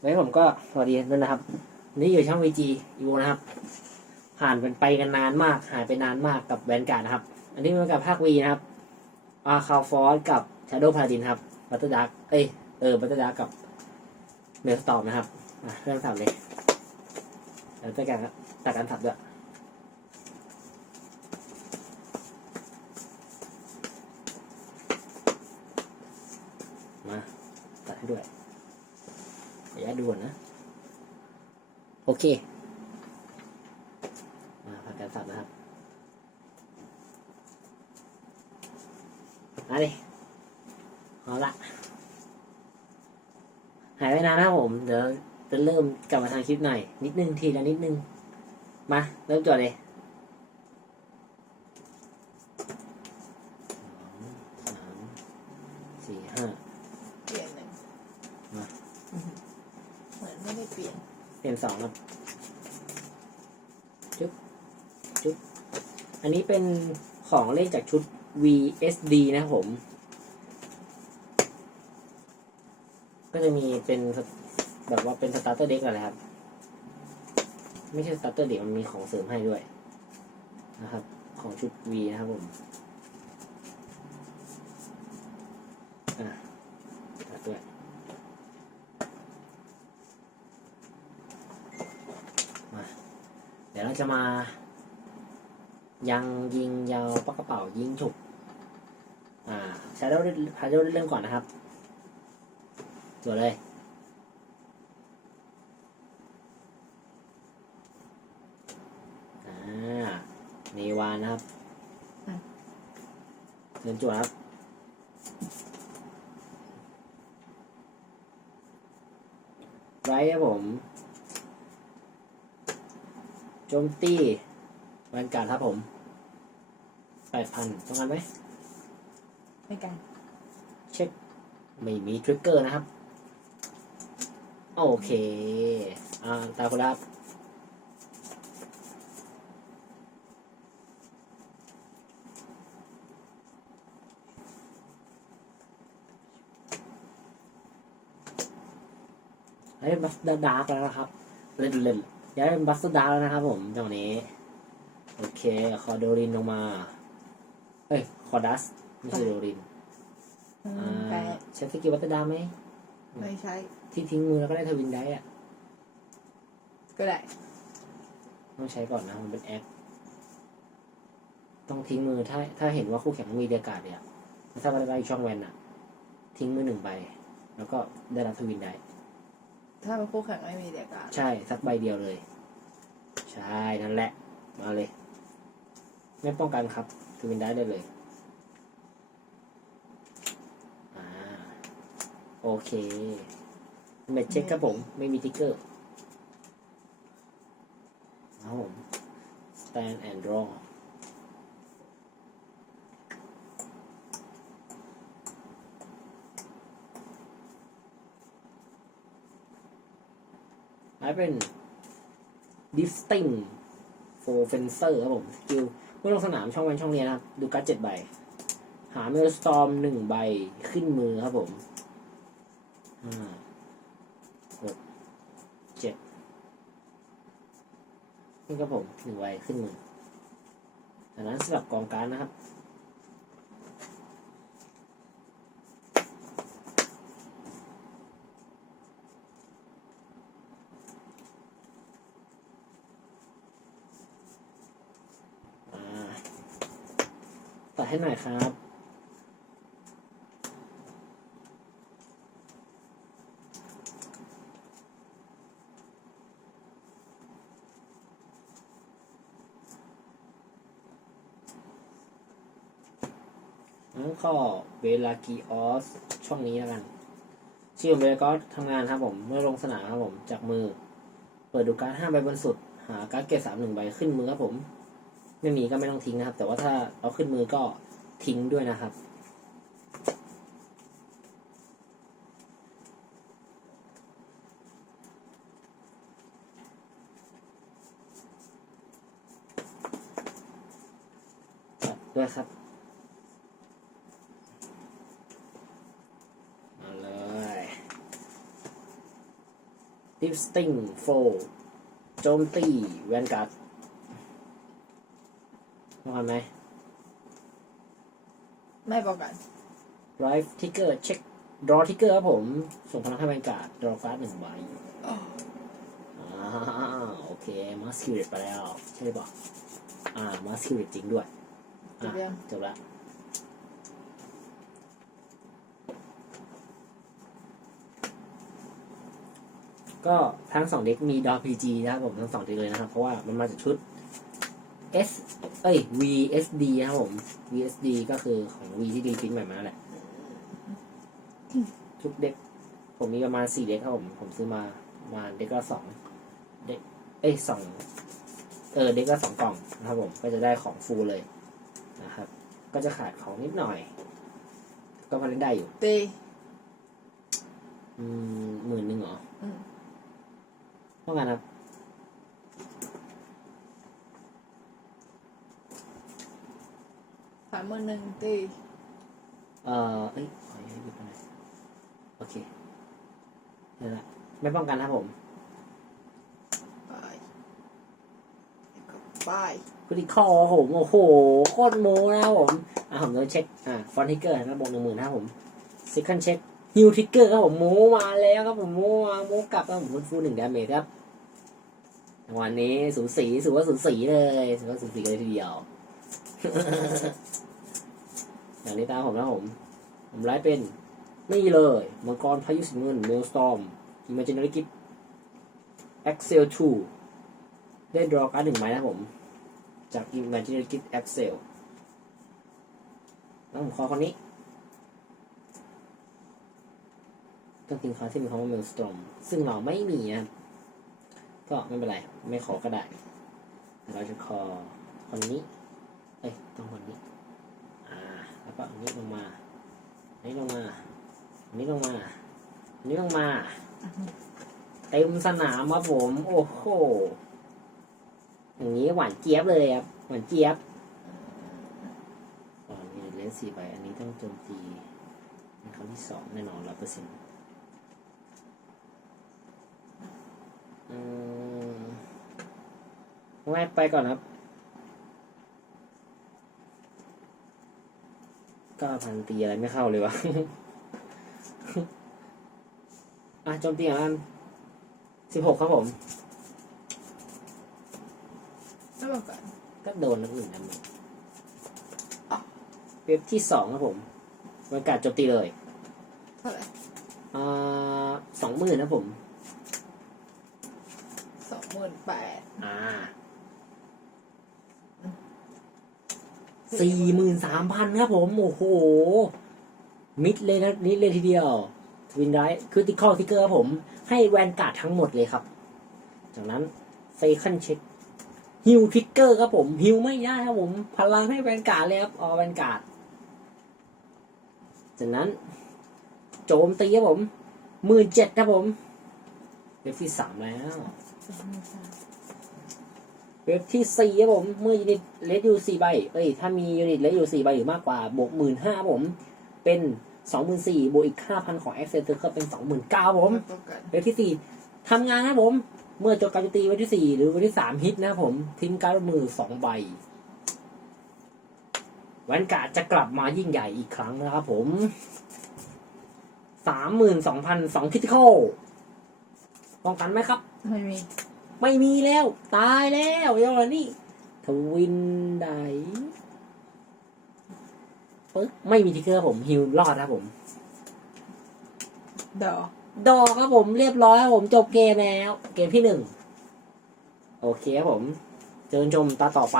ไว้ผมก็สวัสดีด้วยนะครับ นี่อยู่ช่องวีจีอีโวนะครับ ผ่านเป็นไปกันนานมาก หายไปนานมากกับแวนการ์ดนะครับ อันนี้เป็นกับภาควีนะครับอาคาฟอสกับชาโดว์พาดินครับบัตเตอร์ดักเอ้ยเออบัตเตอร์ดักกับเนื้อสตอมนะครับเรื่องสับเลยแล้วตัดการตัดการสับด้วยมาตัดให้ด้วย นุญาตดูก่อนนะ โอเค มาผัดกันสับนะครับ มาดิเอาละหายไปนานนะผมเดี๋ยวจะเริ่มกลับมาทางคลิปหน่อยนิดนึงทีละนิดนึง มา เริ่มจอดเลยสองสามสี่ห้า เปลี่ยนหนึ่ง มา เหมือนไม่ได้เป ลี่ยนเปลี่ยนสองครับจุ๊บจุ๊บอันนี้เป็นของเลขจากชุด VSD นะครับผม ก็จะมีเป็นแบบว่าเป็นสตาร์เตอร์เด็กอะไรครับ ไม่ใช่สตาร์เตอร์เด็กมันมีของเสริมให้ด้วย นะครับ ของชุด V นะครับผมอะตัดด้วย ดี๋ยวเราจะมา ยังยิงยาวปากกระเป๋ายิงฉุก อ่าใช้เราพาเเรื่องก่อนนะครับตัวเลยอ่าเนวานนะครับเดินจวดครับไรครับผม โจมตีแวนการ์ดครับผมแปดพันต้องการไหมไม่กัน เช็ค ไม่มีทริกเกอร์นะครับ โอเค อ่า ตาคุณรับอันนี้บัสดาร์กแล้วนะครับ เล่นเล่น ย้ายเป็นบัสดาร์กแล้วนะครับผมตรงนี้ โอเค คอโดรินลงมา เอ้ย คอดัส ไม่ใช่โดรินอือ่มแปาดใช้สกิลวัตดาไหม ไม่ใช่ ที่ทิ้งมือแล้วก็ได้ทวินได้อะก็ได้ ต้องใช้ก่อนนะ มันเป็นแอคต้องทิ้งมือถ้าถ้าเห็นว่าคู่แข่งมีเดียการ์ดเนี่ยถ้ามันได้ช่องแวนอะทิ้งมือหนึ่งใบแล้วก็ได้รับทวินได้ ถ้าเป็นคู่แข่งไม่มีเดียการใช่สักใบเดียวเลย ใช่นั่นแหละ มาเลย ไม่ป้องกันครับทวินได้ได้เลยอ่าโอเคเมทเช็คครับผม ไม่มีติ๊กเกอร์ครับผม stand and draw หมายเป็น distinct for fencer ครับผมสกิลเมื่อลงสนามช่องวันช่องเรียนนะครับ ดูการ์ดเจ็ดใบ หาเมลสตอมหนึ่งใบขึ้นมือครับผมห้าหกเจ็ดนี่ครับผมหนึ่งใบขึ้นมือจากนั้นสลับกองการนะครับ ให้หน่อยครับ แล้วก็เวลากีออสช่องนี้แล้วกันชื่อเวลาก็ทำงานครับผม เมื่อลงสนามครับผม จากมือ เปิดดูการ์ดห้าใบบนสุด หาการ์ดเกรดสามหนึ่งใบขึ้นมือครับผม ไม่มีก็ไม่ต้องทิ้งนะครับ แต่ว่าถ้าเอาขึ้นมือก็ ทิ้งด้วยนะครับ ด้วยครับ มาเลยดิฟสติงโฟโจมตีแวนการ์ดต้อนไหม ไม่ป้องกันไรฟ์ทิกเกอร์เช็คดรอทิกเกอร์ครับผม ส่งพลังให้แวนการ์ดดรอการ์ดหนึ่งใบอ๋ออ่าโอเคมาสคิวเรตไปแล้ว ใช่ป่ะอ่ามาสคิวเรตจริงด้วยจบยังจบละก็ทั้งสองเด็กมีดอ PG นะครับผมทั้งสองเด็กเลยนะครับ เพราะว่ามันมาจากชุด S เอ้ย VSD นะครับผม VSD ก็คือของ V ที่ดีพิมพ์ใหม่มาแหละ ทุกเด็ก ผมมีประมาณสี่เด็กครับผม ผมซื้อมาประมาณเด็กละสองเด็ก เอ้ยสองเออเด็กละสองกล่องนะครับผม ก็จะได้ของฟูลเลยนะครับ ก็จะขาดของนิดหน่อย ก็พอเล่นได้อยู่ตีอืมหมื่นหนึ่งเหรออืมเท่ากันครับามหมื่นหนึ่งตีเอ่อเอ้ยขอให้หยุดหน่อยโอเคนี่นแหละไม่ป้องกันครับผมไปแล้วก็ไปคุณิคอผมโอ้โหโคตรโมนะครับผมอะผมจะเช็คอ่าฟอนทิกเกอร์นะครับบวกหนึ่งหมื่นนะครับผมซ e คันเช็คฮิวทิกเกอร์ครับผมโมมาแล้วครับผมโมมาโมกลับครับผมฟูหนึ่งดาเมจครับวันนี้สูสีสูว่าสูสีเลยสูว่าสูสีเลยทีเดียว อย่างนี้ตาผมนะผม ผมไลฟ์เป็นนี่เลยมังกรพายุสีเงินเมลสตอมอิมเมจินาริกิฟเอ็กเซล2ได้ดรอการ์ดหนึ่งไม้นะผม จาก Imaginary Gift Excel แล้วผมขอคนนี้ต้องทิ้งคาที่มีคำว่า Maelstrom ซึ่งเราไม่มีนะก็ไม่เป็นไร ไม่ขอก็ได้ เราจะขอคนนี้ เอ้ย ต้องคนนี้ อ่า แล้วก็อันนี้ลงมาอันนี้ลงมาอันนี้ลงมาอันนี้ ลงมา เต็มสนามครับผม โอ้โหอย่างนี้หวานเจี๊ยบเลยครับ หวานเจี๊ยบตอนนี้เลนสี่ใบอันนี้ต้องโจมตีในครั้งที่สองแน่นอนร้อยเปอร์เซ็นต์แวะไปก่อนครับก้าพันตีอะไรไม่เข้าเลยวะ อะโจมตีอย่างนั้นสิบหกครับผมไม่ป้องกันก็โดนนักหนึ่งนะมึงเว็บที่สองครับผมบรรยากาศโจมตีเลยเท่าไหร่อ่าสองหมื่นนะผม สองหมื่นแปดอ่าสี่หมื่นสามพันครับผม โอ้โห มิดเลยนะนิดเลยทีเดียวท วินไรคือติคอลทิกเกอร์ครับผม ให้แวนการ์ดทั้งหมดเลยครับ จากนั้นเฟคันเช็คฮิวทิกเกอร์ครับผมฮิวไม่ได้ครับผม พลังให้แวนการ์ดเลยครับออแวนการ์ดจากนั้น โจมตีครับผมหมื่นเจ็ดครับผมเว็บที่สามแล้ว เว็บที่สี่ครับผม เมื่อยูนิตเลสอยู่สี่ใบ เอ้ย ถ้ามียูนิตเลสอยู่สี่ใบหรือมากกว่าบวกหมื่นห้าผม เป็น สองหมื่นสี่บวกอีกห้าพันของ a c c e s s ก็เป็นสองหมื่นเก้าผมไม่ป้องกันเว็บที่สี่ทำงานครับผม เมื่อจบการโจมตีเว็บที่สี่หรือเว็บที่สามฮิตนะครับผมทิ้งการดมือสองใบแวนการ์ดจะกลับมายิ่งใหญ่อีกครั้งนะครับผมสามหมื่นสองพันสองคิติคอลป้องกันไหมครับ ไม่มี ไม่มีแล้ว ตายแล้วยังไงนี่ทวินได ปึ๊บไม่มีทิกเกอร์ผมฮิวรอดครับผม ดอดอกครับผมเรียบร้อยครับผมจบเกมแล้ว เกมที่หนึ่ง โอเคครับผมเจอชมตาต่อไป